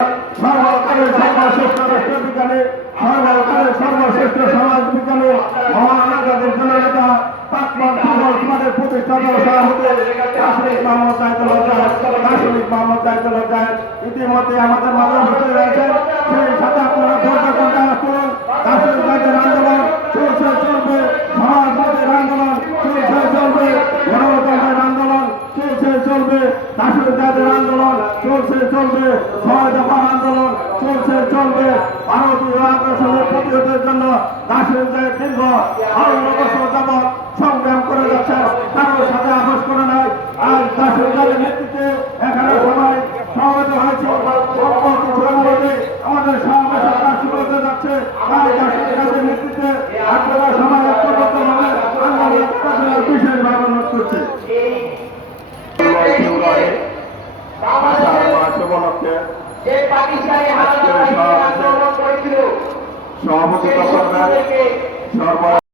সর্বকালের সর্বশ্রেষ্ঠ রাষ্ট্রবিজ্ঞানী সর্বকালের ইতিমধ্যে আমাদের মাঝে উপস্থিত রয়েছেন সেই সাথে আপনারা দরজা করতে আসুন দার্শনিকদের আন্দোলন চলছে চলবে সমাজবাদের আন্দোলন চলছে চলবে গণতন্ত্রের আন্দোলন চলছে চলবে দার্শনিকদের আন্দোলন চলছে, চলবে। ছয় দফার আন্দোলন চলছে, চলবে। ভারতীয় আগ্রাসনের প্রতিরোধের জন্য দার্শনিকদের দীর্ঘ আরও বছর যাবৎ সংগ্রাম করে যাচ্ছেন। কারোর সাথে আপোষ করে নাই। আজ দার্শনিকদের নেতৃত্বে এখানে সবাই সমবেত হয়েছে আমাদের সমাবেশের কাজ শুরু হতে যাচ্ছে। তাই দার্শনিকদের নেতৃত্বে আপনারা সবাই ঐক্যবদ্ধ হবে আমি বিশেষভাবে অনুরোধ করছি। উপলক্ষে